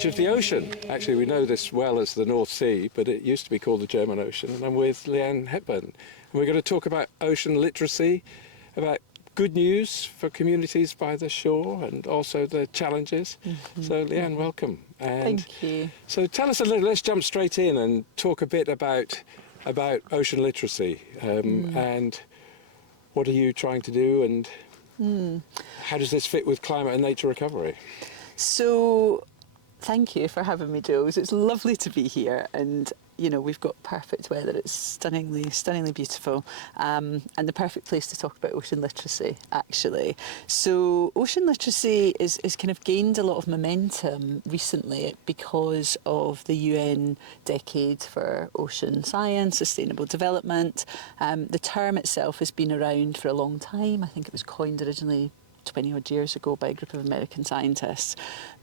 edge of the ocean. Actually, we know this well as the North Sea, but it used to be called the German Ocean. And I'm with Leanne Hepburn. And we're going to talk about ocean literacy, about good news for communities by the shore and also the challenges. So, Leanne, welcome. And thank you. So tell us a little, let's jump straight in and talk a bit about ocean literacy and what are you trying to do and how does this fit with climate and nature recovery? So, thank you for having me, Jules. It's lovely to be here, and you know we've got perfect weather. It's stunningly beautiful, and the perfect place to talk about ocean literacy, actually. So, ocean literacy is kind of gained a lot of momentum recently because of the UN Decade for Ocean Science, Sustainable Development. The term itself has been around for a long time. I think it was coined originally 20 odd years ago by a group of American scientists,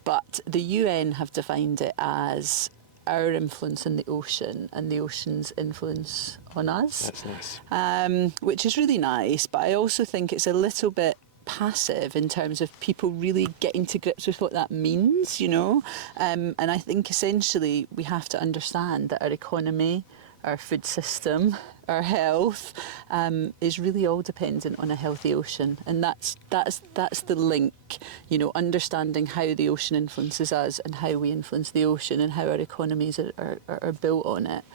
but the UN have defined it as our influence in the ocean and the ocean's influence on us. That's nice. Which is really nice, but I also think it's a little bit passive in terms of people really getting to grips with what that means, you know. And I think essentially we have to understand that our economy, our food system, our health is really all dependent on a healthy ocean, and that's the link, you know, understanding how the ocean influences us and how we influence the ocean and how our economies are built on it,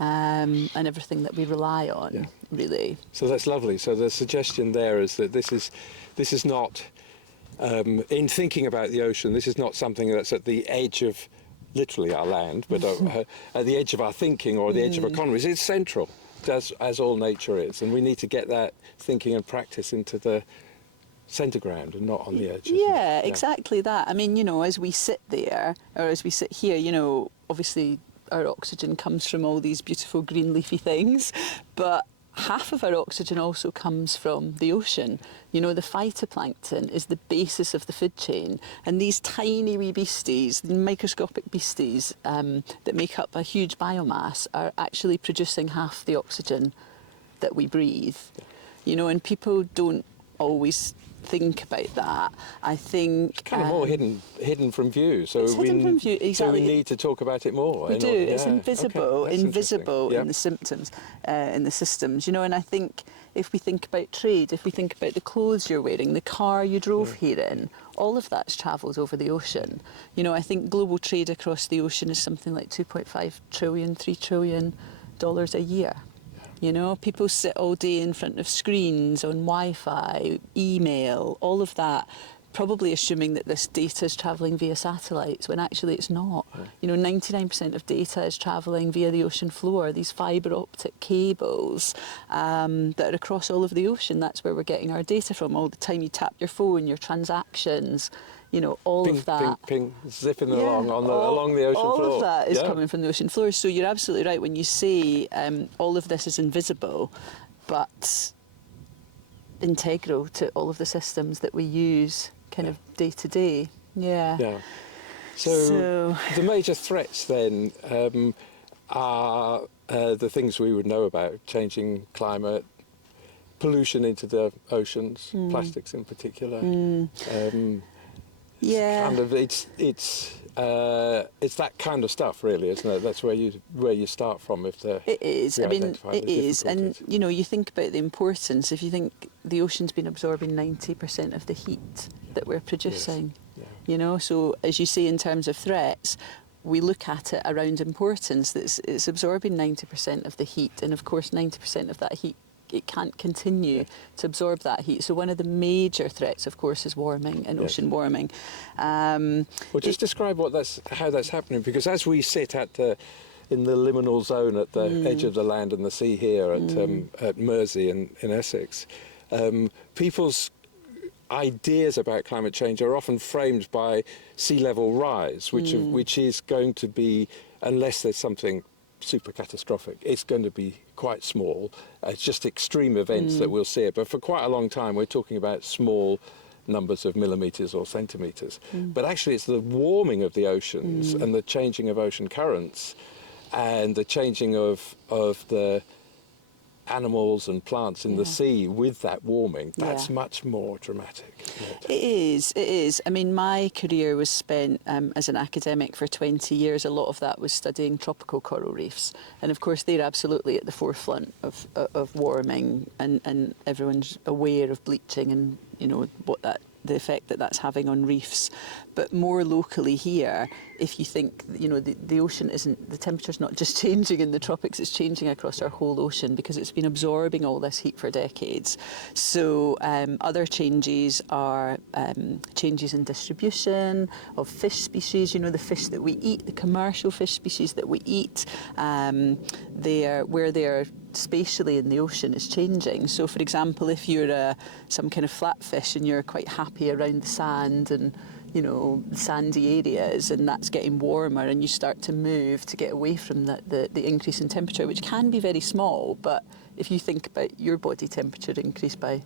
and everything that we rely on, really. So that's lovely. So the suggestion there is that this is not, in thinking about the ocean, this is not something that's at the edge of literally our land, but at the edge of our thinking or the edge of our economies. It's central, as all nature is, and we need to get that thinking and practice into the centre ground and not on the edge. Yeah, exactly that. I mean, you know, as we sit there, or as we sit here, you know, obviously our oxygen comes from all these beautiful green leafy things, but half of our oxygen also comes from the ocean. You know, the phytoplankton is the basis of the food chain, and these tiny wee beasties, the microscopic beasties that make up a huge biomass, are actually producing half the oxygen that we breathe. You know, and people don't always think about that. I think it's kind of more hidden from view. So it's hidden from view, exactly. So we need to talk about it more. We do. It's invisible, okay, invisible in the symptoms, in the systems. You know, and I think if we think about trade, if we think about the clothes you're wearing, the car you drove here in, all of that's travelled over the ocean. You know, I think global trade across the ocean is something like $2.5 trillion, $3 trillion a year. You know, people sit all day in front of screens, on Wi-Fi, email, all of that, probably assuming that this data is travelling via satellites, when actually it's not. You know, 99% of data is travelling via the ocean floor, these fibre optic cables that are across all of the ocean. That's where we're getting our data from. All the time you tap your phone, your transactions, you know, all of that. Ping, zipping along along the ocean floor. All of that is coming from the ocean floor. So you're absolutely right when you say all of this is invisible, but integral to all of the systems that we use kind of day to day. Yeah. So the major threats then are the things we would know about: changing climate, pollution into the oceans, plastics in particular. Kind of, it's that kind of stuff, really, isn't it? That's where you start from. It is. I mean, it is, and you know, you think about the importance. If you think the ocean's been absorbing 90% of the heat that we're producing, you know, so as you say, in terms of threats, we look at it around importance. That it's absorbing 90% of the heat, and of course, 90% of that heat, it can't continue to absorb that heat. So one of the major threats, of course, is warming and ocean warming. Well, just describe how that's happening, because as we sit in the liminal zone at the edge of the land and the sea here at Mersea in Essex, people's ideas about climate change are often framed by sea level rise, which is going to be, unless there's something super catastrophic, it's going to be quite small. It's just extreme events that we'll see it. But for quite a long time, we're talking about small numbers of millimetres or centimetres. But actually, it's the warming of the oceans and the changing of ocean currents and the changing of the animals and plants in the sea with that warming, that's Yeah. much more dramatic, isn't it? It is, it is. I mean, my career was spent as an academic for 20 years. A lot of that was studying tropical coral reefs. And of course, they're absolutely at the forefront of warming, and everyone's aware of bleaching and, you know, the effect that that's having on reefs. But more locally here, if you think, you know, the ocean isn't, the temperature's not just changing in the tropics, it's changing across our whole ocean because it's been absorbing all this heat for decades. So other changes are changes in distribution of fish species, you know, the fish that we eat, the commercial fish species that we eat, where they're spatially in the ocean is changing. So for example, if you're some kind of flatfish and you're quite happy around the sand and, you know, sandy areas, and that's getting warmer, and you start to move to get away from the increase in temperature, which can be very small, but if you think about your body temperature increase by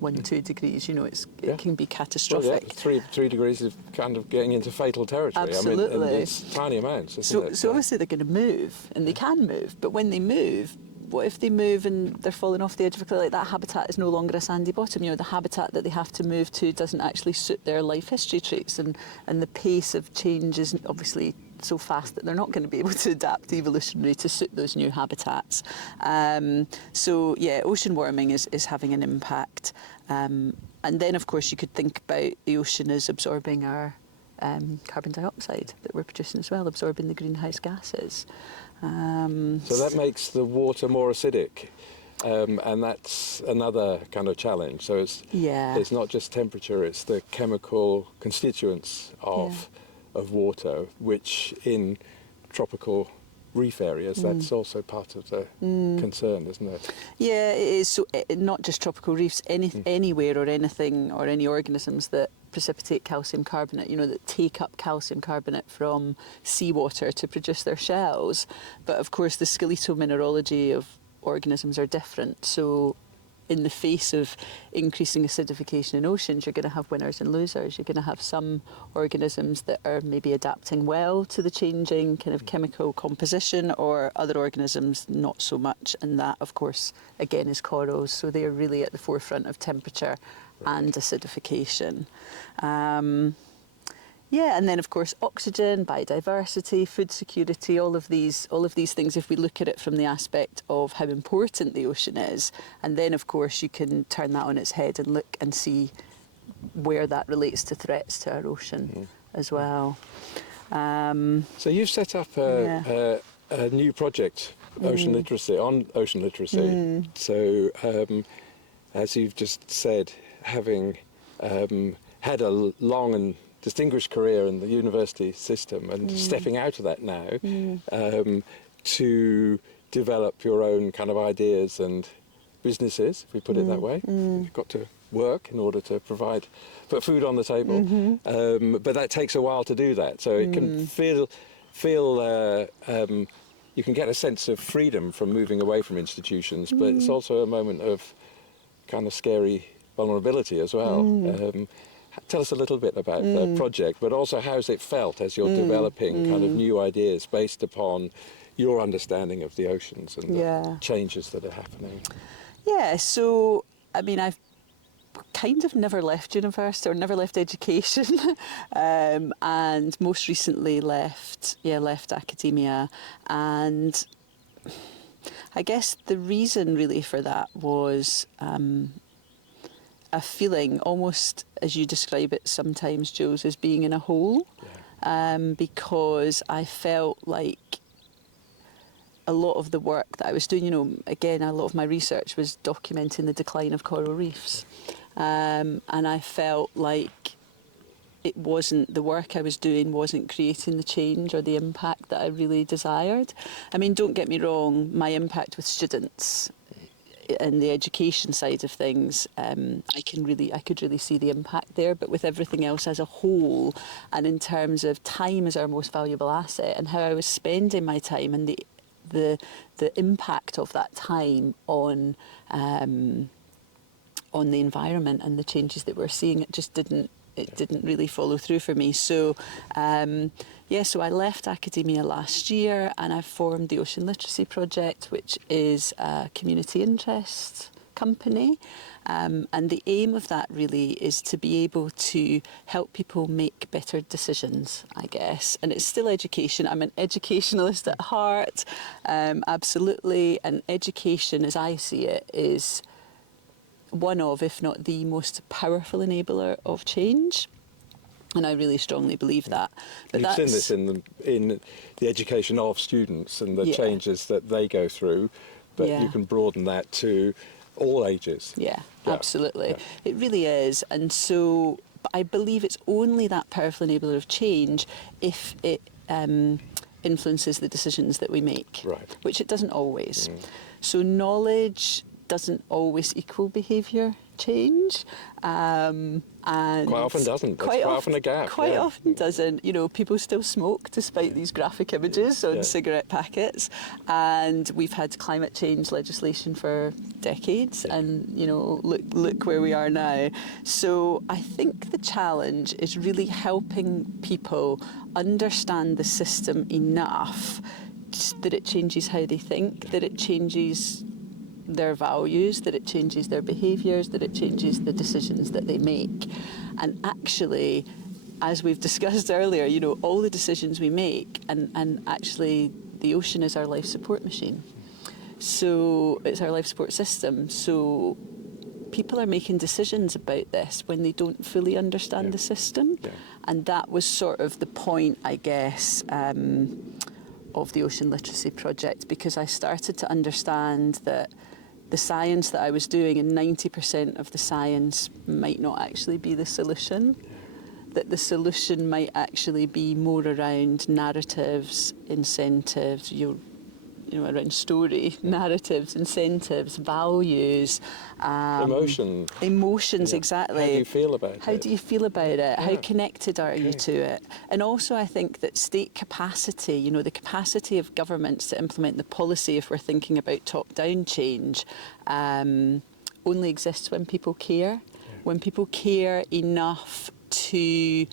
1-2 degrees, you know, it can be catastrophic. Well, 3 degrees is kind of getting into fatal territory. Absolutely. I mean, and it's tiny amounts, isn't it? So obviously they're going to move, and they can move, but when they move, what if they move and they're falling off the edge of a cliff? Like, that habitat is no longer a sandy bottom. You know, the habitat that they have to move to doesn't actually suit their life history traits, and the pace of change is obviously so fast that they're not going to be able to adapt evolutionarily to suit those new habitats. So yeah, ocean warming is having an impact. And then of course you could think about the ocean as absorbing our carbon dioxide that we're producing as well, absorbing the greenhouse gases. So that makes the water more acidic, and that's another kind of challenge. So it's not just temperature, it's the chemical constituents of water, which in tropical reef areas, that's also part of the concern, isn't it? Yeah, it is. So not just tropical reefs, anywhere or anything or any organisms that precipitate calcium carbonate, you know, that take up calcium carbonate from seawater to produce their shells. But of course the skeletal mineralogy of organisms are different. So in the face of increasing acidification in oceans, you're going to have winners and losers. You're going to have some organisms that are maybe adapting well to the changing kind of chemical composition, or other organisms not so much. And that, of course, again, is corals. So they're really at the forefront of temperature and acidification. Yeah, and then of course oxygen, biodiversity, food security, all of these things, if we look at it from the aspect of how important the ocean is, and then of course you can turn that on its head and look and see where that relates to threats to our ocean as well. So you've set up a new project, Ocean Literacy, on ocean literacy. So as you've just said, having had a long and distinguished career in the university system, and stepping out of that now to develop your own kind of ideas and businesses, if we put it that way. You've got to work in order to put food on the table, but that takes a while to do that. So it can feel you can get a sense of freedom from moving away from institutions, but it's also a moment of kind of scary vulnerability as well. Tell us a little bit about the project, but also how's it felt as you're developing kind of new ideas based upon your understanding of the oceans and the changes that are happening. Yeah, so I mean, I've kind of never left university or never left education, and most recently left academia. And I guess the reason really for that was a feeling, almost as you describe it sometimes, Jules, as being in a hole, because I felt like a lot of the work that I was doing, you know, again, a lot of my research was documenting the decline of coral reefs, and I felt like the work I was doing wasn't creating the change or the impact that I really desired. I mean, don't get me wrong, my impact with students and the education side of things, I could really see the impact there. But with everything else as a whole, and in terms of time as our most valuable asset, and how I was spending my time, and the impact of that time on the environment and the changes that we're seeing, it just didn't it didn't really follow through for me. So, so I left academia last year, and I formed the Ocean Literacy Project, which is a community interest company. And the aim of that really is to be able to help people make better decisions, I guess. And it's still education. I'm an educationalist at heart, absolutely. And education, as I see it, is one of, if not the most powerful enabler of change. And I really strongly believe that. But you've seen this in the education of students and the changes that they go through, but you can broaden that to all ages. Yeah, absolutely. Yeah. It really is. And so I believe it's only that powerful enabler of change if it influences the decisions that we make, right, which it doesn't always. So knowledge doesn't always equal behaviour change. And quite often doesn't. Quite often a gap. Quite often doesn't. You know, people still smoke despite these graphic images on cigarette packets. And we've had climate change legislation for decades. And, you know, look where we are now. So I think the challenge is really helping people understand the system enough that it changes how they think, that it changes their values, that it changes their behaviours, that it changes the decisions that they make. And actually, as we've discussed earlier, you know, all the decisions we make, and actually the ocean is our life support machine. So it's our life support system. So people are making decisions about this when they don't fully understand the system. Yeah. And that was sort of the point, I guess, of the Ocean Literacy Project, because I started to understand that the science that I was doing, and 90% of the science might not actually be the solution, that the solution might actually be more around narratives, incentives, around story, narratives, incentives, values. Emotions, exactly. How do you feel about it? How do you feel about it? Yeah. How connected are you to it? And also I think that state capacity, you know, the capacity of governments to implement the policy, if we're thinking about top-down change, only exists when people care. Yeah. When people care enough to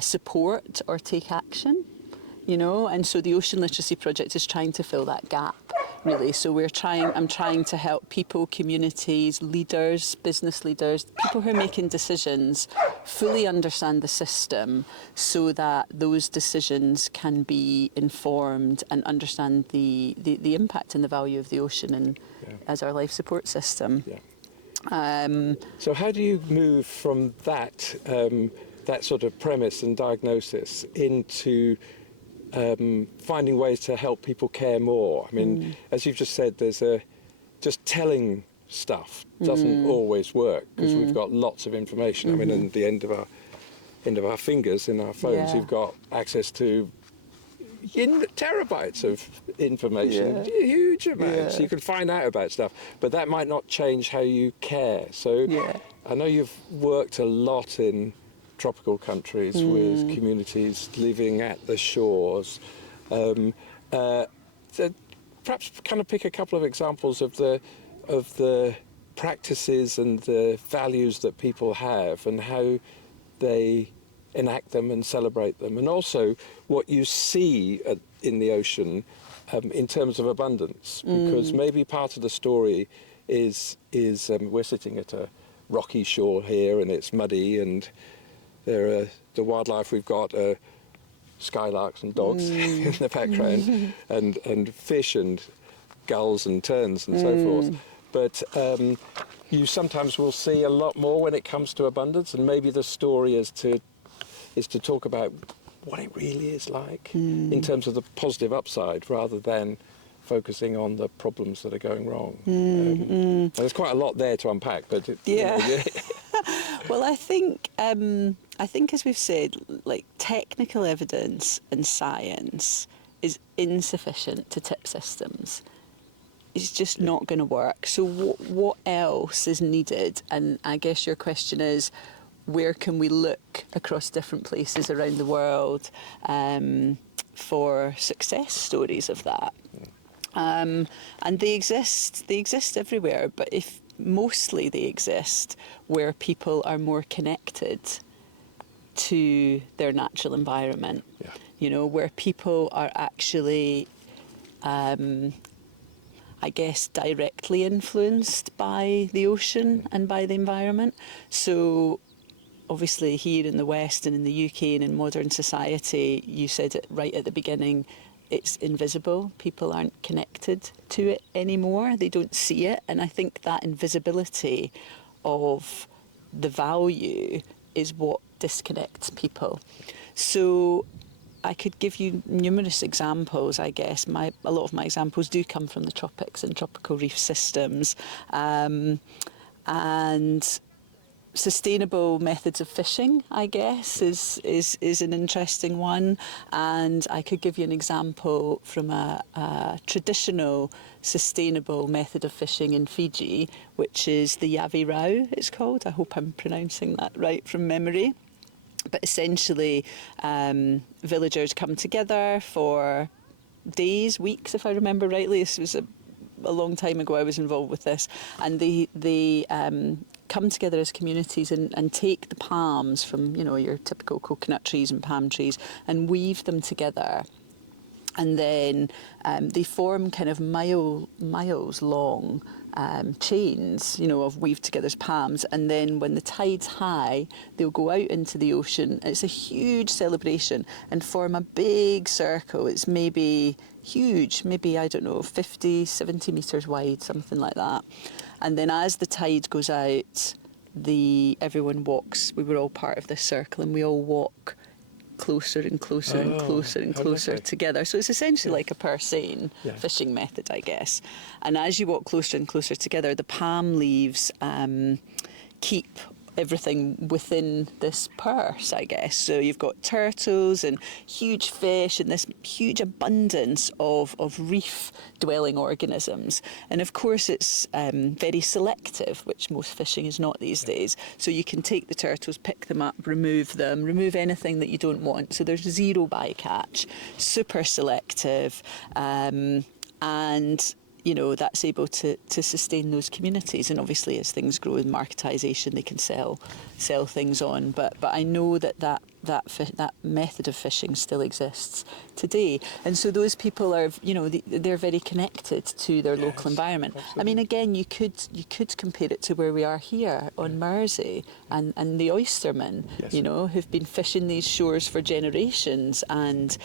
support or take action. You know, and so the Ocean Literacy Project is trying to fill that gap, really. So I'm trying to help people, communities, leaders, business leaders, people who are making decisions, fully understand the system so that those decisions can be informed and understand the impact and the value of the ocean and as our life support system. Yeah. So how do you move from that sort of premise and diagnosis into finding ways to help people care more? I mean, as you've just said, just telling stuff doesn't always work because we've got lots of information. I mean, at the end of our fingers in our phones, you've got access to terabytes of information, huge amounts. You can find out about stuff, but that might not change how you care. So I know you've worked a lot in tropical countries with communities living at the shores. So perhaps kind of pick a couple of examples of the practices and the values that people have and how they enact them and celebrate them, and also what you see in the ocean in terms of abundance, because maybe part of the story is we're sitting at a rocky shore here and it's muddy, and the wildlife we've got are skylarks and dogs in the background, and fish and gulls and terns and so forth. But you sometimes will see a lot more when it comes to abundance, and maybe the story is to talk about what it really is like in terms of the positive upside, rather than focusing on the problems that are going wrong. There's quite a lot there to unpack, but well, I think as we've said, like, technical evidence and science is insufficient to tip systems. It's just not going to work. So what else is needed? And I guess your question is, where can we look across different places around the world for success stories of that? And they exist everywhere, but mostly they exist where people are more connected to their natural environment. Yeah. You know, where people are actually, I guess, directly influenced by the ocean and by the environment. So obviously here in the West and in the UK and in modern society, you said it right at the beginning, it's invisible. People aren't connected to it anymore. They don't see it. And I think that invisibility of the value is what disconnects people. So I could give you numerous examples, I guess. A lot of my examples do come from the tropics and tropical reef systems. And sustainable methods of fishing, I guess, is an interesting one. And I could give you an example from a traditional sustainable method of fishing in Fiji, which is the Yavi Rau, it's called. I hope I'm pronouncing that right from memory. But essentially, villagers come together for days, weeks, if I remember rightly. This was a long time ago I was involved with this. And they come together as communities and take the palms from, you know, your typical coconut trees and palm trees and weave them together. And then they form kind of miles long chains, you know, of weaved together palms. And then when the tide's high, they'll go out into the ocean. It's a huge celebration and form a big circle. It's maybe huge, maybe, I don't know, 50, 70 metres wide, something like that. And then as the tide goes out, everyone walks. We were all part of this circle and we all walk closer and closer and closer and closer together. So it's essentially like a per seine fishing method, I guess. And as you walk closer and closer together, the palm leaves keep everything within this purse, I guess. So you've got turtles and huge fish and this huge abundance of reef-dwelling organisms. And of course it's very selective, which most fishing is not these days. So you can take the turtles, pick them up, remove anything that you don't want. So there's zero bycatch, super selective, and you know, that's able to sustain those communities. And obviously as things grow in marketisation, they can sell things on. But I know that method of fishing still exists today. And so those people are, you know, they're very connected to their local environment. Absolutely. I mean, again, you could compare it to where we are here on Mersea and the oystermen, you know, who've been fishing these shores for generations. And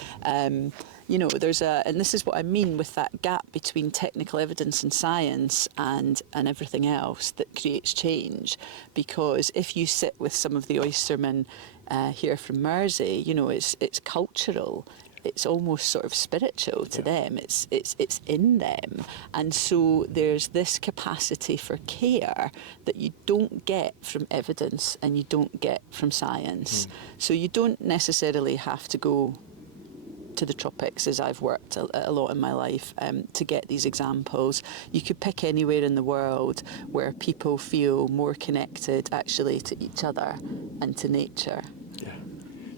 you know, and this is what I mean with that gap between technical evidence and science and everything else that creates change. Because if you sit with some of the oystermen here from Mersea, you know, it's cultural. It's almost sort of spiritual to them. It's in them. And so there's this capacity for care that you don't get from evidence and you don't get from science. So you don't necessarily have to go to the tropics, as I've worked a lot in my life, to get these examples. You could pick anywhere in the world where people feel more connected actually to each other and to nature. Yeah.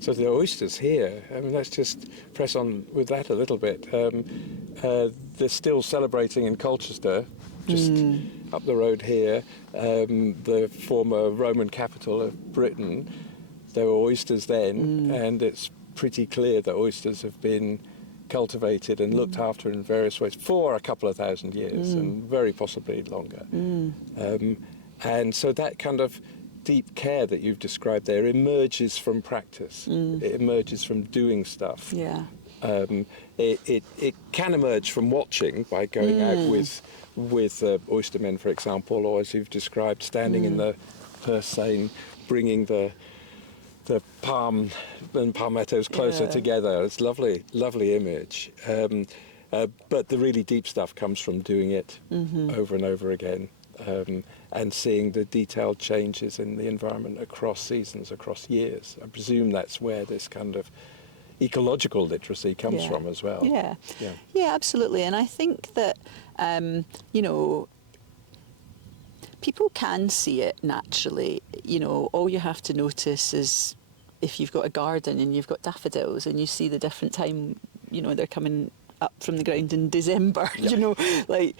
So the oysters here, I mean, let's just press on with that a little bit. They're still celebrating in Colchester, just up the road here, the former Roman capital of Britain. There were oysters then, and it's pretty clear that oysters have been cultivated and looked after in various ways for a couple of thousand years and very possibly longer. And so that kind of deep care that you've described there emerges from practice. It emerges from doing stuff. Yeah. It can emerge from watching by going out with oystermen, for example, or as you've described, standing in the purse seine, bringing the palm and palmettos closer together. It's lovely image. But the really deep stuff comes from doing it over and over again, and seeing the detailed changes in the environment across seasons, across years. I presume that's where this kind of ecological literacy comes from as well. Yeah, absolutely. And I think that, you know, people can see it naturally. You know, all you have to notice is if you've got a garden and you've got daffodils and you see the different time, you know, they're coming up from the ground in December. You know, like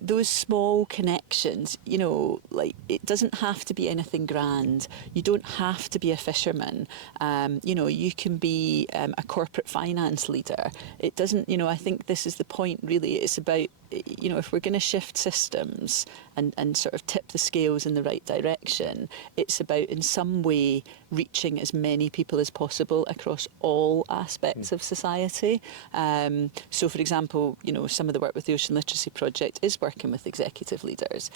those small connections. You know, like it doesn't have to be anything grand. You don't have to be a fisherman. You know, you can be a corporate finance leader. It doesn't. You know, I think this is the point. Really, it's about, you know, if we're going to shift systems and sort of tip the scales in the right direction, it's about in some way reaching as many people as possible across all aspects of society. So, for example, you know, some of the work with the Ocean Literacy Project is working with executive leaders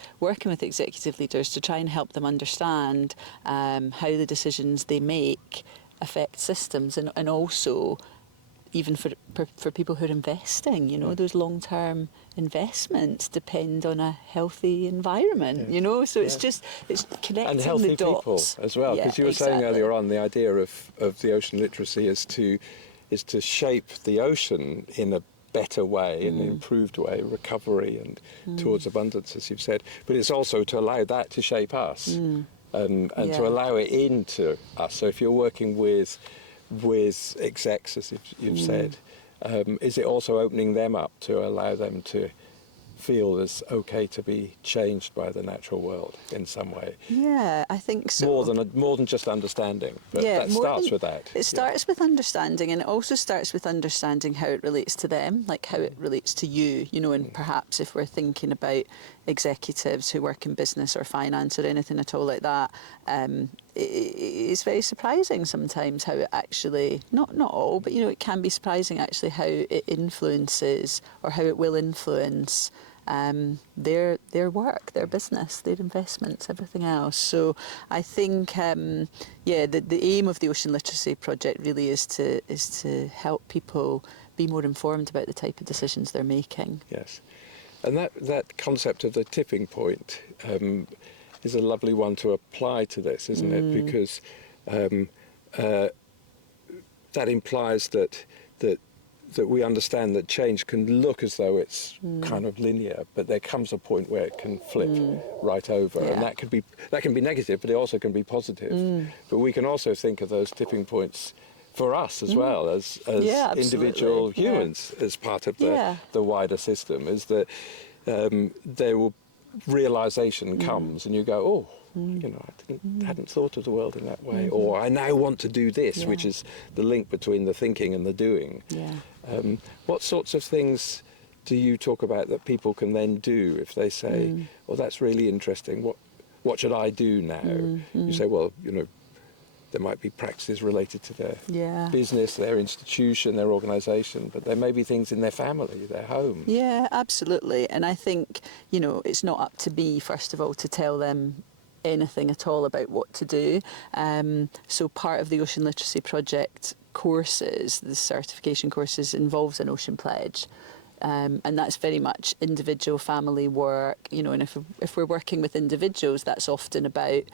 to try and help them understand how the decisions they make affect systems, and also even for people who are investing, you know, those long-term investments depend on a healthy environment, you know, so it's just, it's connecting and healthy the dots. people as well, because you were saying earlier on the idea of the ocean literacy is to shape the ocean in a better way, in an improved way, recovery and towards abundance, as you've said, but it's also to allow that to shape us and to allow it into us. So if you're working with execs, as you've said, is it also opening them up to allow them to feel it's okay to be changed by the natural world in some way? Yeah, I think so. More than just understanding, but that starts with that. It starts with understanding, and it also starts with understanding how it relates to them, like how it relates to you, you know, and perhaps if we're thinking about executives who work in business or finance or anything at all like that, it's very surprising sometimes how it actually, not all, but, you know, it can be surprising actually how it influences or how it will influence their work, their business, their investments, everything else. So I think, the aim of the Ocean Literacy Project really is to help people be more informed about the type of decisions they're making. Yes, and that concept of the tipping point is a lovely one to apply to this, isn't it? Because that implies that we understand that change can look as though it's kind of linear, but there comes a point where it can flip right over, and that can be negative, but it also can be positive. But we can also think of those tipping points for us as well as individual humans as part of the wider system. Is that there will realization comes, and you go, oh. You know, I hadn't thought of the world in that way, or I now want to do this, which is the link between the thinking and the doing. What sorts of things do you talk about that people can then do if they say, well, that's really interesting, what should I do now? You say, well, you know, there might be practices related to their business, their institution, their organisation, but there may be things in their family, their home. Yeah, absolutely. And I think, you know, it's not up to me, first of all, to tell them anything at all about what to do. So part of the Ocean Literacy Project courses, the certification courses, involves an Ocean Pledge. And that's very much individual family work, you know, and if we're working with individuals, that's often about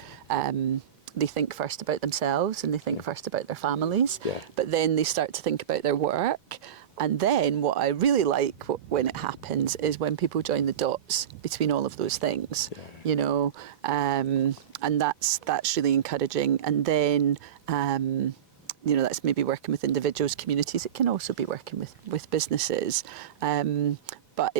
they think first about themselves and they think first about their families, but then they start to think about their work. And then what I really like when it happens is when people join the dots between all of those things, you know, and that's really encouraging. And then, you know, that's maybe working with individuals, communities. It can also be working with businesses. But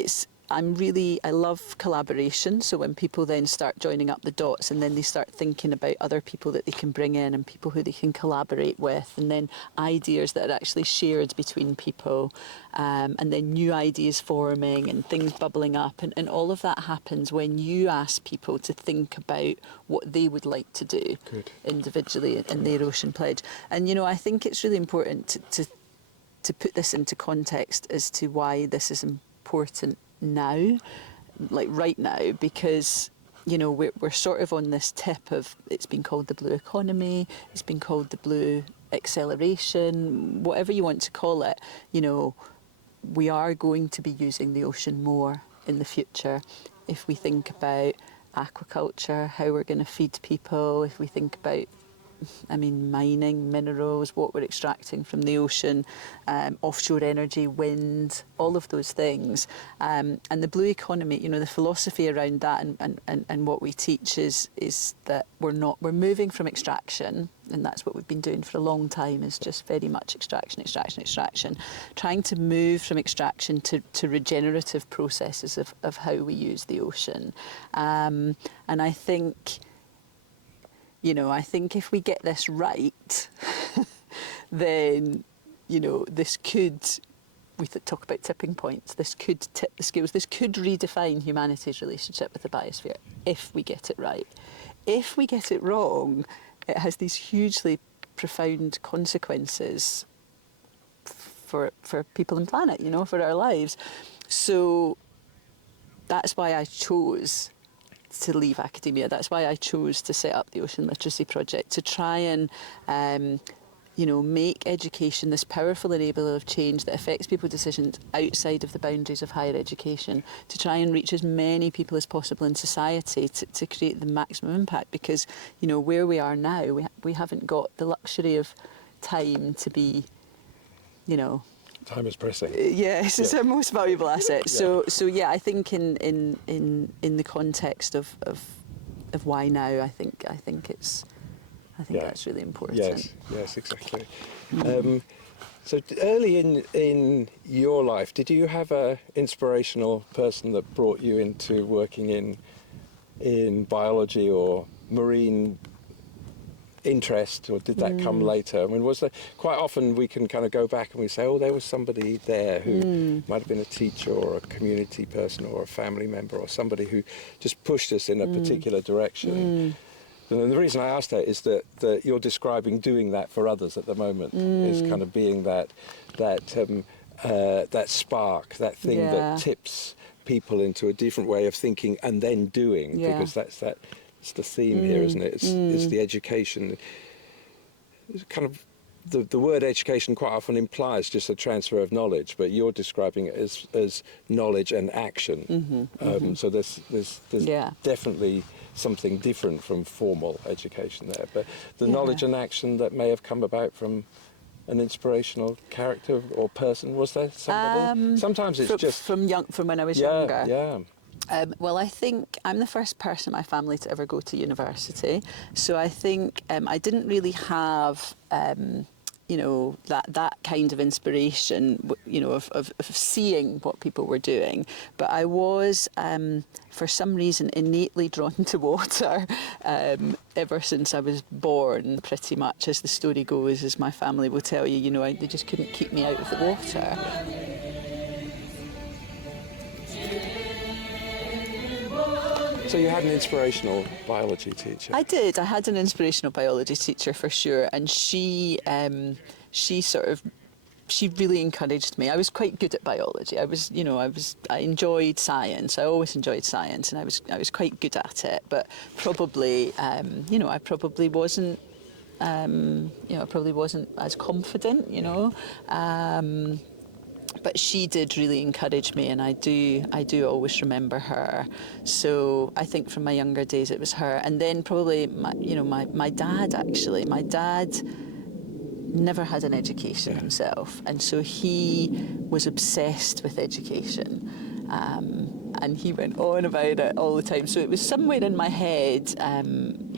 I love collaboration. So when people then start joining up the dots and then they start thinking about other people that they can bring in and people who they can collaborate with, and then ideas that are actually shared between people, and then new ideas forming and things bubbling up. And all of that happens when you ask people to think about what they would like to do individually in their Ocean Pledge. And, you know, I think it's really important to put this into context as to why this is important now, like right now, because, you know, we're sort of on this tip of, it's been called the blue economy, it's been called the blue acceleration, whatever you want to call it. You know, we are going to be using the ocean more in the future. If we think about aquaculture, how we're going to feed people, if we think about mining, minerals, what we're extracting from the ocean, offshore energy, wind, all of those things. And the blue economy, the philosophy around that and what we teach is that we're moving from extraction, and that's what we've been doing for a long time, is just very much extraction, trying to move from extraction to regenerative processes of how we use the ocean. And I think, if we get this right, then, this could, talk about tipping points, this could tip the scales, this could redefine humanity's relationship with the biosphere, if we get it right. If we get it wrong, it has these hugely profound consequences for people and planet, for our lives. So that's why I chose to leave academia. That's why I chose to set up the Ocean Literacy Project, to try and make education this powerful enabler of change that affects people's decisions outside of the boundaries of higher education, to try and reach as many people as possible in society to create the maximum impact. Because, where we are now, we haven't got the luxury of time to be, Time is pressing. Yes, it's our most valuable asset. Yeah. So yeah, I think in the context of why now, I think that's really important. Yes, exactly. So early in your life, did you have a inspirational person that brought you into working in biology or marine interest, or did that come later? Was there, quite often we can kind of go back and we say, there was somebody there who might have been a teacher or a community person or a family member or somebody who just pushed us in a particular direction. And the reason I asked that is that you're describing doing that for others at the moment, is kind of being that spark, that thing that tips people into a different way of thinking and then doing, because it's the theme here, isn't it? It's the education. It's kind of the word education quite often implies just a transfer of knowledge, but you're describing it as knowledge and action. So there's definitely something different from formal education there, but the knowledge and action that may have come about from an inspirational character or person, was there somebody? Sometimes it's just from when I was younger. Yeah. Well, I think I'm the first person in my family to ever go to university, so I think I didn't really have that kind of inspiration, of seeing what people were doing. But I was, for some reason, innately drawn to water ever since I was born, pretty much, as the story goes, as my family will tell you. They just couldn't keep me out of the water. So you had an inspirational biology teacher? I did. I had an inspirational biology teacher for sure, and she really encouraged me. I was quite good at biology. I enjoyed science. I always enjoyed science, and I was quite good at it. But probably, I probably wasn't. I probably wasn't as confident. But she did really encourage me, and I do always remember her. So I think from my younger days it was her, and then probably my dad, actually. My dad never had an education himself, and so he was obsessed with education, and he went on about it all the time. So it was somewhere in my head, and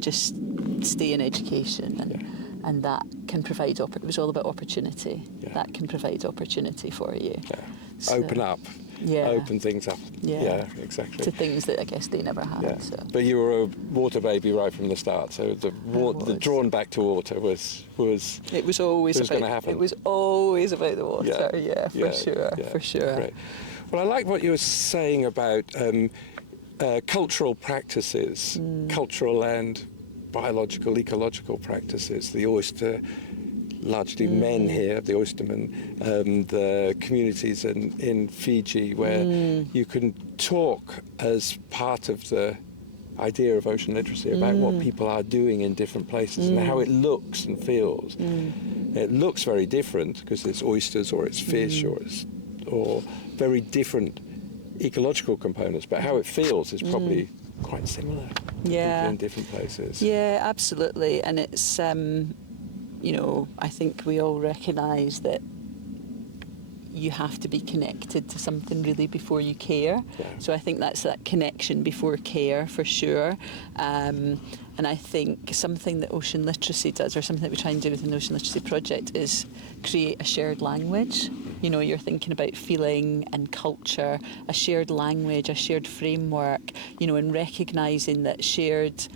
just stay in education, and that can provide it was all about opportunity. That can provide opportunity for you. So, open up. Open things up. Exactly. To things that I guess they never had. So. But you were a water baby right from the start, so the drawn back to water was it was always going to happen. It was always about the water. For sure. Great. Well, I like what you were saying about cultural practices, cultural and biological, ecological practices. The oyster, largely men here, the oystermen, the communities in Fiji, where you can talk as part of the idea of ocean literacy about what people are doing in different places and how it looks and feels. It looks very different because it's oysters or it's fish or very different ecological components, but how it feels is probably quite similar Yeah. in different places. Yeah, absolutely. And it's, you know, I think we all recognise that you have to be connected to something really before you care. Yeah. So I think that's that connection before care for sure. And I think something that ocean literacy does, or something that we try and do with an ocean literacy project, is create a shared language. You know, you're thinking about feeling and culture, a shared language, a shared framework, you know, and recognising that shared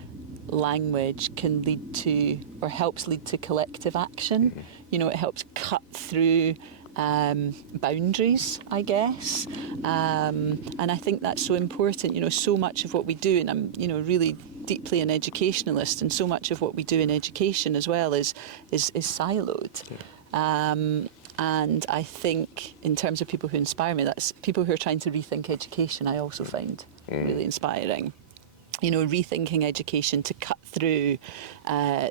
language can lead to, or helps lead to, collective action. Mm-hmm. You know, it helps cut through boundaries, I guess. And I think that's so important. You know, so much of what we do, and I'm, you know, really deeply an educationalist, and so much of what we do in education as well is siloed. Yeah. And I think in terms of people who inspire me, that's people who are trying to rethink education. I also find really inspiring. You know, rethinking education to cut through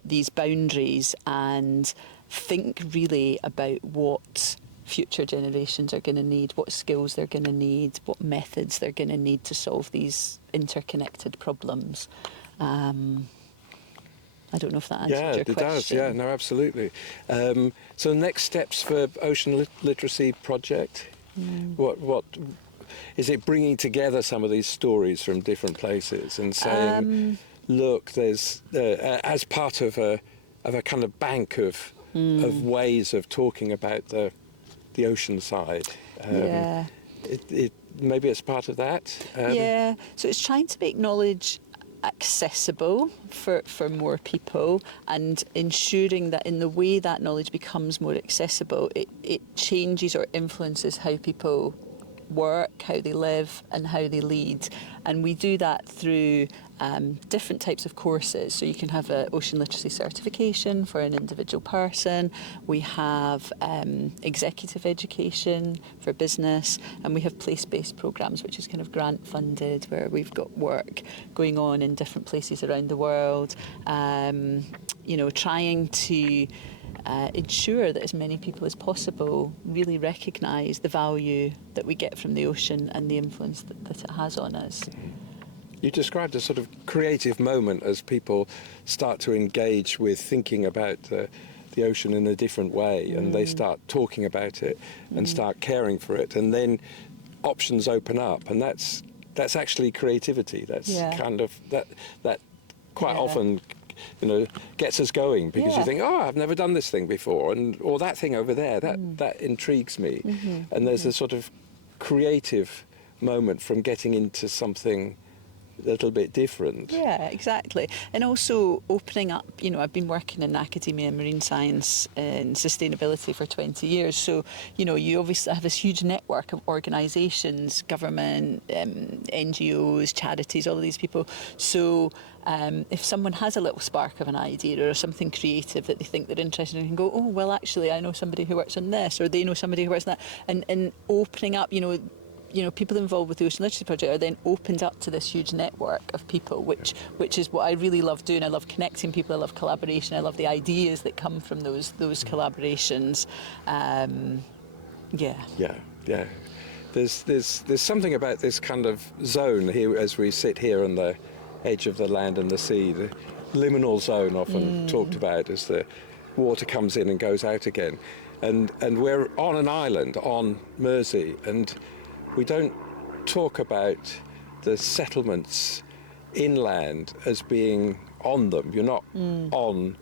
these boundaries and think really about what future generations are going to need, what skills they're going to need, what methods they're going to need to solve these interconnected problems. I don't know if that answered your question. Yeah, it does. Yeah, no, absolutely. So next steps for Ocean Literacy Project? What is it, bringing together some of these stories from different places and saying, look, there's as part of a kind of bank of ways of talking about the ocean side. Yeah. Maybe it's part of that. Yeah. So it's trying to make knowledge accessible for more people, and ensuring that in the way that knowledge becomes more accessible, it changes or influences how people work, how they live and how they lead. And we do that through different types of courses. So you can have an ocean literacy certification for an individual person. We have executive education for business, and we have place-based programmes, which is kind of grant funded, where we've got work going on in different places around the world, you know, trying to ensure that as many people as possible really recognise the value that we get from the ocean and the influence that it has on us. You described a sort of creative moment as people start to engage with thinking about the ocean in a different way, and they start talking about it and start caring for it, and then options open up, and that's actually creativity. That's kind of that quite often, you know, gets us going, because you think, oh, I've never done this thing before, or that thing over there, that intrigues me. And there's a sort of creative moment from getting into something a little bit different. Yeah, exactly. And also opening up, you know, I've been working in academia and marine science and sustainability for 20 years. So, you know, you obviously have this huge network of organisations, government, NGOs, charities, all of these people. So if someone has a little spark of an idea or something creative that they think they're interested in, can go, oh, well, actually, I know somebody who works on this, or they know somebody who works on that. And opening up, you know, people involved with the Ocean Literacy Project are then opened up to this huge network of people, which is what I really love doing. I love connecting people. I love collaboration. I love the ideas that come from those collaborations. Yeah. There's something about this kind of zone here as we sit here on the edge of the land and the sea. The liminal zone, often talked about as the water comes in and goes out again, and we're on an island on Mersea, and we don't talk about the settlements inland as being on them. You're not on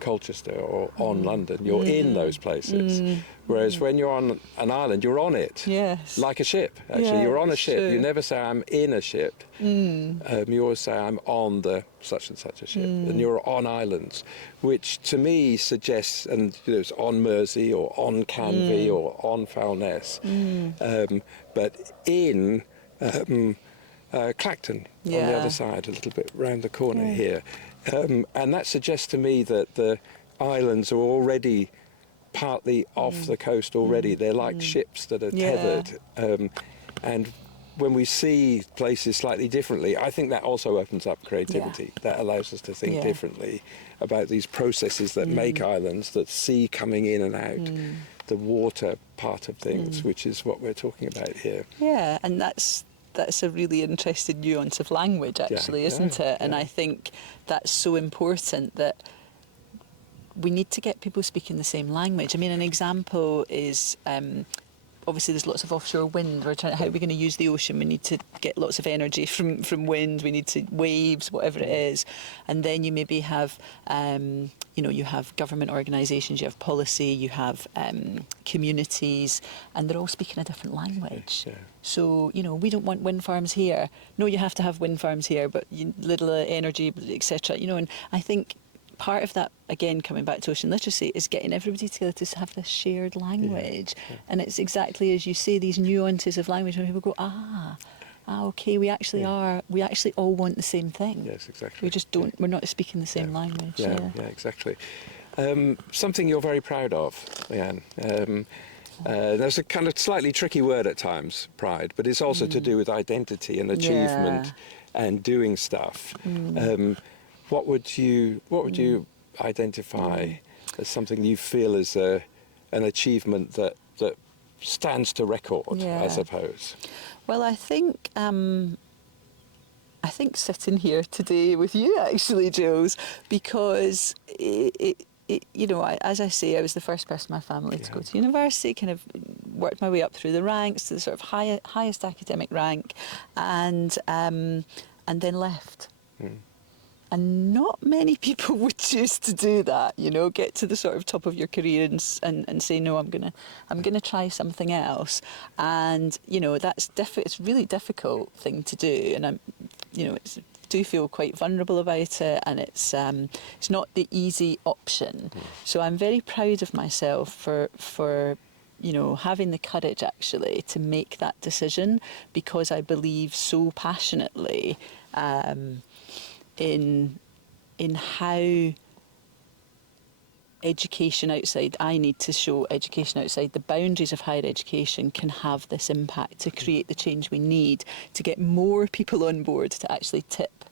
Colchester or on London. You're in those places. Whereas when you're on an island, you're on it. Yes. Like a ship, actually. Yeah, you're on a ship. true. You never say, I'm in a ship. You always say, I'm on the such and such a ship. And you're on islands, which to me suggests, and you know, it's on Mersea or on Canvey or on Foulness, but in Clacton on the other side, a little bit round the corner here. And that suggests to me that the islands are already partly off the coast already. They're like ships that are tethered. And when we see places slightly differently, I think that also opens up creativity. That allows us to think differently about these processes that make islands, that sea coming in and out, the water part of things, which is what we're talking about here. Yeah, and that's that's a really interesting nuance of language, actually, isn't it? And I think that's so important that we need to get people speaking the same language. I mean, an example is obviously there's lots of offshore wind. We're trying, how are we going to use the ocean? We need to get lots of energy from wind. We need to waves, whatever it is. And then you maybe have, you have government organisations, you have policy, you have communities, and they're all speaking a different language. Yeah. So, we don't want wind farms here. No, you have to have wind farms here, but little energy, etc. And I think part of that, again, coming back to ocean literacy, is getting everybody together to have this shared language. Yeah. And it's exactly as you say, these nuances of language, when people go, okay, we actually all want the same thing. Yes, exactly. We just don't, we're not speaking the same language. Yeah, exactly. Something you're very proud of, Leanne. There's a kind of slightly tricky word at times, pride, but it's also to do with identity and achievement and doing stuff. What would you identify as something you feel is an achievement that stands to record, I suppose? Well, I think sitting here today with you, actually, Jules, because as I say, I was the first person in my family to go to university, kind of worked my way up through the ranks to the sort of highest academic rank, and then left. And not many people would choose to do that, get to the sort of top of your career and say, no, I'm gonna try something else. And that's it's a really difficult thing to do, and I do feel quite vulnerable about it, and it's not the easy option. So I'm very proud of myself for having the courage actually to make that decision, because I believe so passionately in how education outside, I need to show education outside the boundaries of higher education can have this impact to create the change we need to get more people on board to actually tip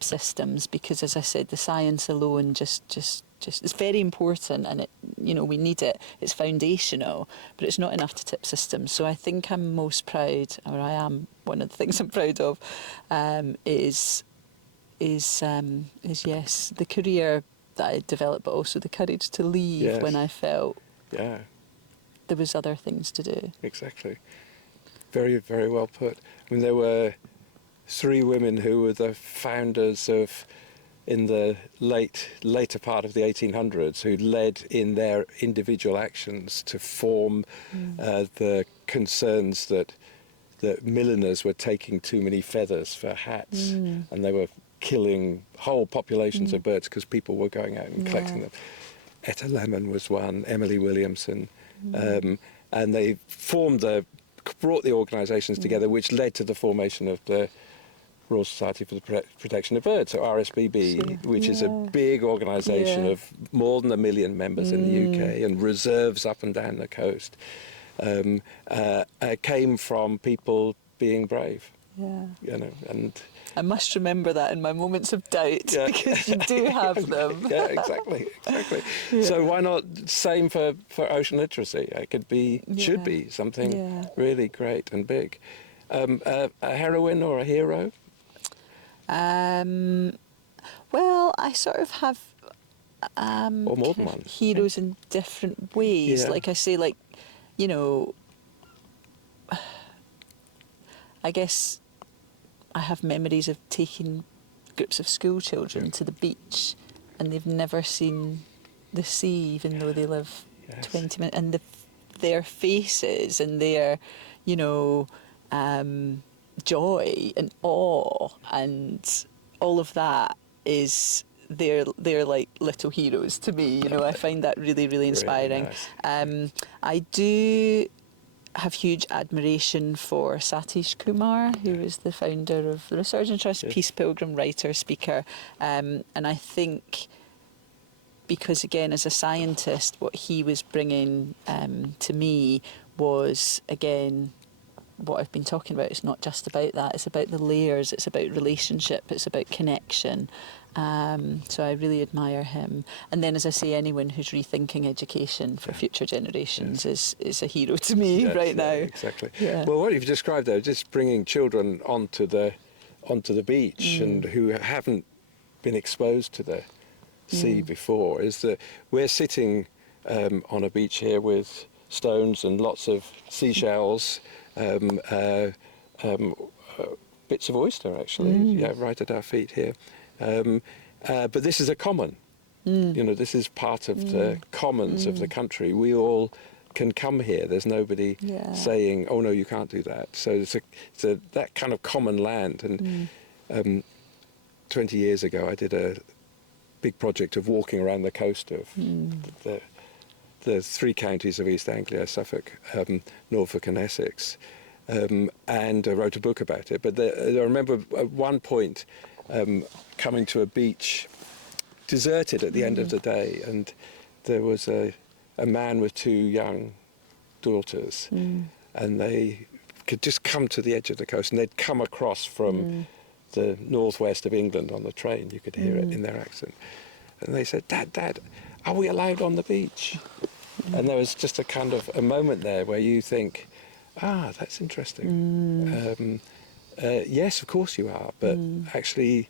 systems, because as I said, the science alone just it's very important, and we need it, it's foundational, but it's not enough to tip systems. So I think I'm most proud, or I am, one of the things I'm proud of is yes, the career that I developed, but also the courage to leave when I felt there was other things to do. Exactly. Very, very well put. I mean, there were 3 women who were the founders in the later part of the 1800s, who led in their individual actions to form the concerns that milliners were taking too many feathers for hats, and they were killing whole populations of birds because people were going out and collecting them. Etta Lemon was one, Emily Williamson, and they brought the organisations together, which led to the formation of the Royal Society for the Protection of Birds, so RSPB, which is a big organisation of more than 1 million members in the UK and reserves up and down the coast. Came from people being brave. And I must remember that in my moments of doubt, because you do have them. Exactly. So why not same for ocean literacy? It could be, should be something really great and big. A heroine or a hero? Well, I sort of have or more than one heroes in different ways. Like I say, I guess I have memories of taking groups of school children to the beach, and they've never seen the sea, even though they live 20 minutes, and their faces and their, joy and awe and all of that is they're like little heroes to me. I find that really, really inspiring. Really nice. I do have huge admiration for Satish Kumar, who is the founder of the Resurgent Trust, Peace Pilgrim, writer, speaker, and I think because, again, as a scientist, what he was bringing to me was, again, what I've been talking about. It's not just about that, it's about the layers, it's about relationship, it's about connection, So I really admire him. And then, as I say, anyone who's rethinking education for future generations is a hero to me right now. Exactly. Yeah. Well, what you've described there, just bringing children onto the beach and who haven't been exposed to the sea before, is that we're sitting on a beach here with stones and lots of seashells, bits of oyster actually, right at our feet here. But this is a common. You know, this is part of the commons of the country. We all can come here. There's nobody saying, "Oh no, you can't do that." So it's that kind of common land. And 20 years ago, I did a big project of walking around the coast of the three counties of East Anglia, Suffolk, Norfolk, and Essex, and I wrote a book about it. But I remember at one point coming to a beach, deserted at the end of the day, and there was a man with two young daughters, and they could just come to the edge of the coast, and they'd come across from the northwest of England on the train. You could hear it in their accent. And they said, Dad, are we allowed on the beach? And there was just a kind of a moment there where you think, that's interesting. Yes, of course you are, but actually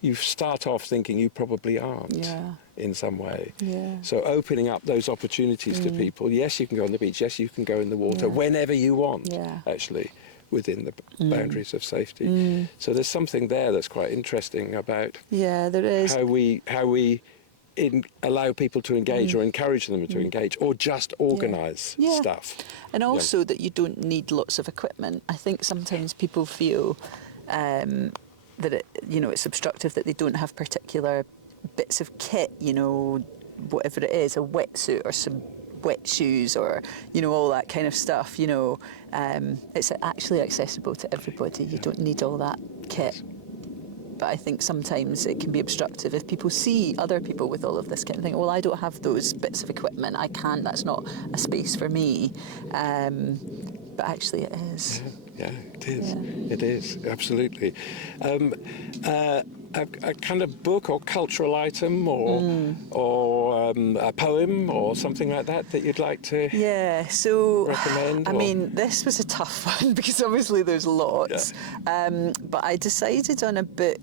you start off thinking you probably aren't in some way. Yeah. So opening up those opportunities to people, yes, you can go on the beach, yes, you can go in the water whenever you want, actually, within the boundaries of safety. So there's something there that's quite interesting about there is. how we allow people to engage or encourage them to engage or just organise stuff. And also that you don't need lots of equipment. I think sometimes people feel that it's obstructive, that they don't have particular bits of kit, whatever it is, a wetsuit or some wet shoes or, all that kind of stuff, it's actually accessible to everybody. You don't need all that kit. But I think sometimes it can be obstructive if people see other people with all of this kind of thing. Well, I don't have those bits of equipment. I can't. That's not a space for me. But actually it is. Yeah, it is. Yeah. It is, absolutely. A kind of book or cultural item or a poem or something like that you'd like to recommend? I mean, this was a tough one because obviously there's lots. Yeah. But I decided on a book.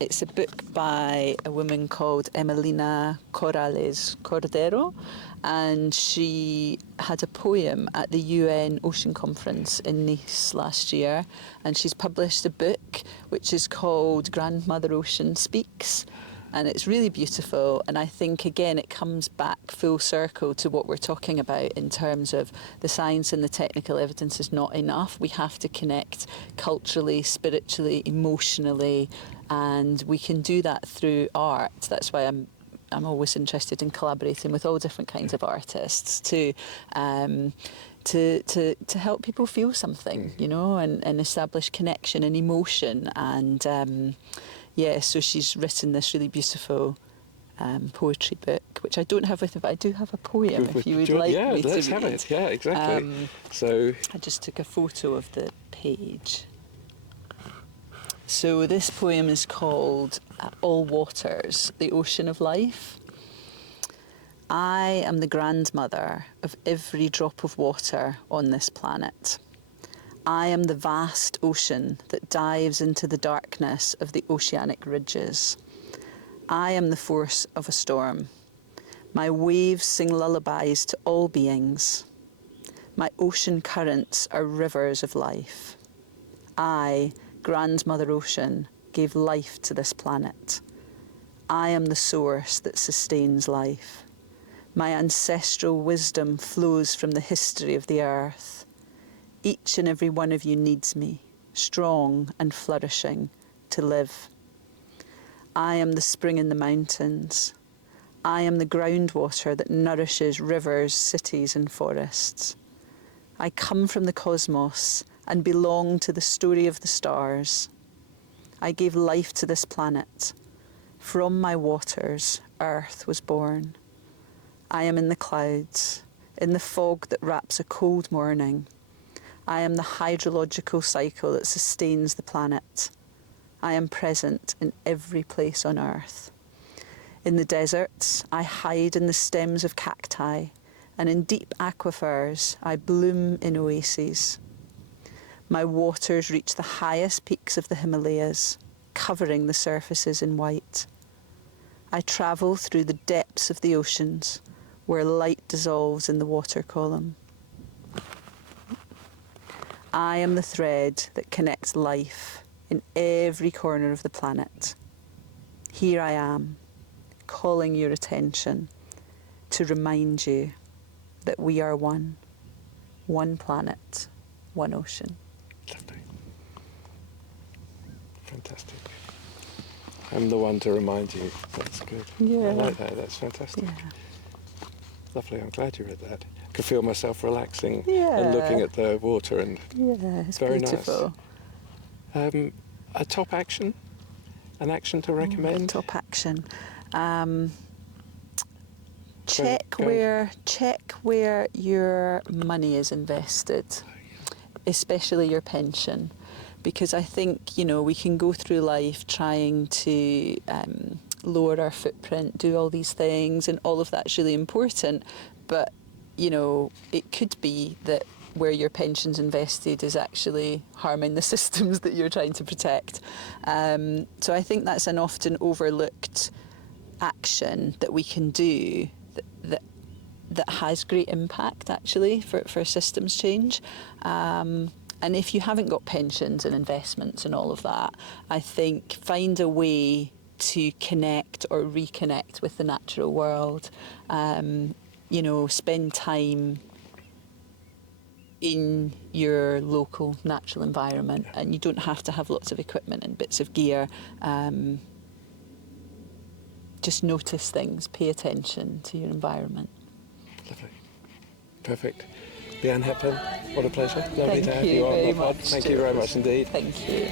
It's a book by a woman called Emelina Corrales Cordero. And she had a poem at the UN Ocean Conference in Nice last year, and she's published a book which is called Grandmother Ocean Speaks, and it's really beautiful. And I think, again, it comes back full circle to what we're talking about in terms of the science and the technical evidence is not enough. We have to connect culturally, spiritually, emotionally, and we can do that through art. That's why I'm always interested in collaborating with all different kinds of artists to help people feel something, and establish connection and emotion. And so she's written this really beautiful poetry book, which I don't have with me, but I do have a poem if you would like me to read. Yeah, let's have it. Yeah, exactly. So I just took a photo of the page. So this poem is called All Waters, the Ocean of Life. I am the grandmother of every drop of water on this planet. I am the vast ocean that dives into the darkness of the oceanic ridges. I am the force of a storm. My waves sing lullabies to all beings. My ocean currents are rivers of life. I, Grandmother Ocean, gave life to this planet. I am the source that sustains life. My ancestral wisdom flows from the history of the earth. Each and every one of you needs me, strong and flourishing, to live. I am the spring in the mountains. I am the groundwater that nourishes rivers, cities and forests. I come from the cosmos and belong to the story of the stars. I gave life to this planet. From my waters, Earth was born. I am in the clouds, in the fog that wraps a cold morning. I am the hydrological cycle that sustains the planet. I am present in every place on earth. In the deserts, I hide in the stems of cacti, and in deep aquifers, I bloom in oases. My waters reach the highest peaks of the Himalayas, covering the surfaces in white. I travel through the depths of the oceans, where light dissolves in the water column. I am the thread that connects life in every corner of the planet. Here I am, calling your attention to remind you that we are one planet, one ocean. Lovely. Fantastic. I'm the one to remind you. That's good. Yeah. I like that. That's fantastic. Yeah. Lovely. I'm glad you read that. I could feel myself relaxing Yeah. and looking at the water, and Yeah, it's very beautiful. nice. A top action? An action to recommend? Top action. Go- go. Check where your money is invested, especially your pension, because I think, you know, we can go through life trying to lower our footprint, do all these things, and all of that's really important, but you know, it could be that where your pension's invested is actually harming the systems that you're trying to protect. So I think that's an often overlooked action that we can do that has great impact actually for systems change. And if you haven't got pensions and investments and all of that, I think find a way to connect or reconnect with the natural world. You know, spend time in your local natural environment, and you don't have to have lots of equipment and bits of gear. Just notice things, pay attention to your environment. Lovely. Perfect. Leanne Hepburn, what a pleasure. Lovely Thank to have you you on very the pod. much, Thank you very much indeed. Thank you.